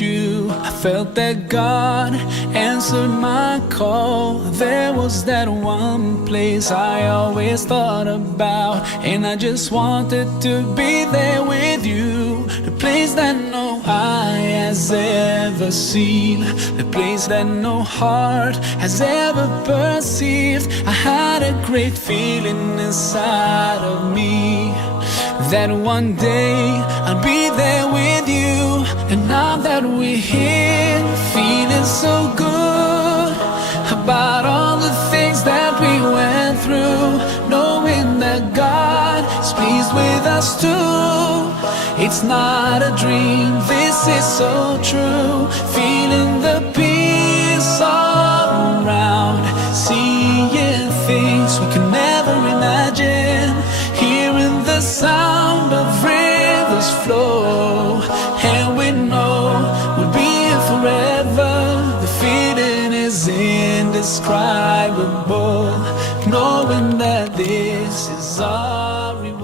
you. I felt that God answered my call. There was that one place I always thought about, and I just wanted to be there with you. The place that no eye has ever seen, the place that no heart has ever perceived. I had a great feeling inside of me that one day I'll be there with you. And now that we're here, feeling so good about all the things that we went through, knowing that God is pleased with us too. It's not a dream, this is so true. Feeling the peace all around, seeing things we could never imagine, hearing the sound of rivers flow, and we know we'll be here forever. The feeling is indescribable, knowing that this is our reward.